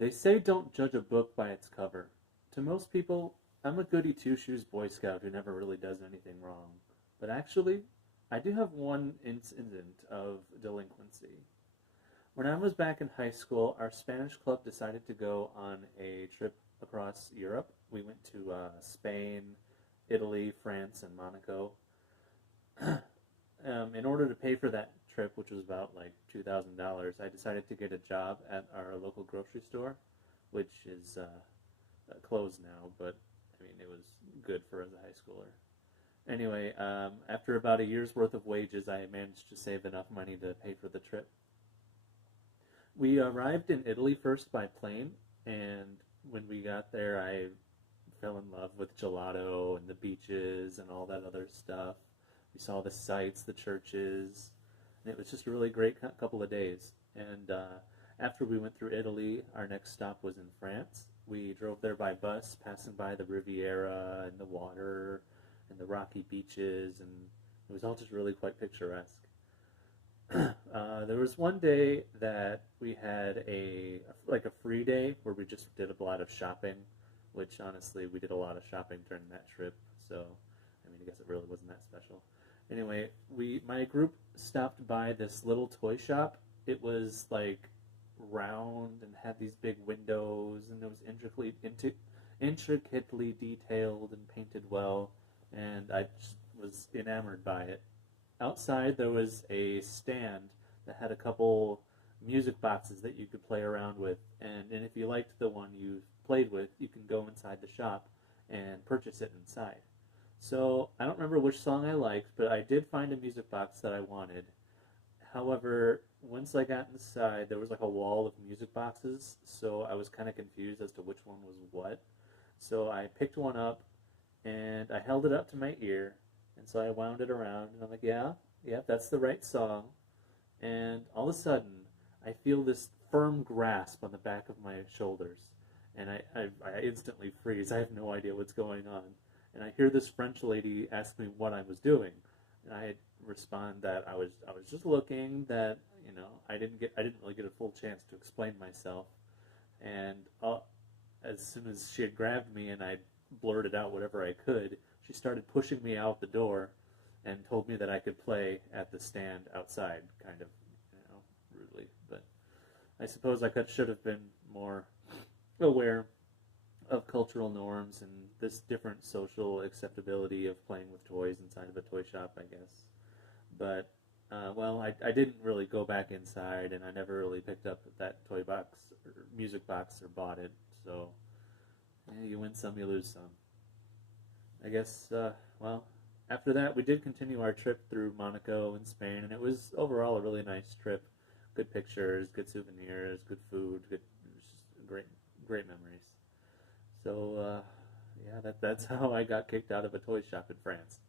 They say don't judge a book by its cover. To most people, I'm a goody two shoes Boy Scout who never really does anything wrong. But actually, I do have one incident of delinquency. When I was back in high school, our Spanish club decided to go on a trip across Europe. We went to Spain, Italy, France, and Monaco. In order to pay for that trip, which was about like $2,000, I decided to get a job at our local grocery store, which is closed now, but I mean, it was good for as a high schooler. Anyway, after about a year's worth of wages, I managed to save enough money to pay for the trip. We arrived in Italy first by plane, and when we got there, I fell in love with gelato and the beaches and all that other stuff. We saw the sights, the churches, and it was just a really great couple of days. And after we went through Italy, our next stop was in France. We drove there by bus, passing by the Riviera and the water and the rocky beaches, and it was all just really quite picturesque. There was one day that we had a free day where we just did a lot of shopping, which honestly we did a lot of shopping during that trip. So I mean, I guess it really wasn't that special. Anyway, my group stopped by this little toy shop. It was like round and had these big windows, and it was intricately detailed and painted well, and I just was enamored by it. Outside there was a stand that had a couple music boxes that you could play around with, and if you liked the one you played with, you can go inside the shop and purchase it inside. So I don't remember which song I liked, but I did find a music box that I wanted. However, once I got inside, there was like a wall of music boxes, so I was kind of confused as to which one was what. So I picked one up and I held it up to my ear, and so I wound it around, and I'm like, yeah, yeah, that's the right song. And all of a sudden, I feel this firm grasp on the back of my shoulders, and I instantly freeze. I have no idea what's going on. And I hear this French lady ask me what I was doing, and I respond that I was just looking. That I didn't really get a full chance to explain myself. And as soon as she had grabbed me and I blurted out whatever I could, she started pushing me out the door and told me that I could play at the stand outside, kind of, rudely. But I suppose should have been more aware of cultural norms and this different social acceptability of playing with toys inside of a toy shop, I guess. But, well, I didn't really go back inside, and I never really picked up that toy box or music box or bought it. So, yeah, you win some, you lose some. I guess, well, after that, we did continue our trip through Monaco and Spain, and it was overall a really nice trip. Good pictures, good souvenirs, good food, good, just great, great memories. So, yeah, that's how I got kicked out of a toy shop in France.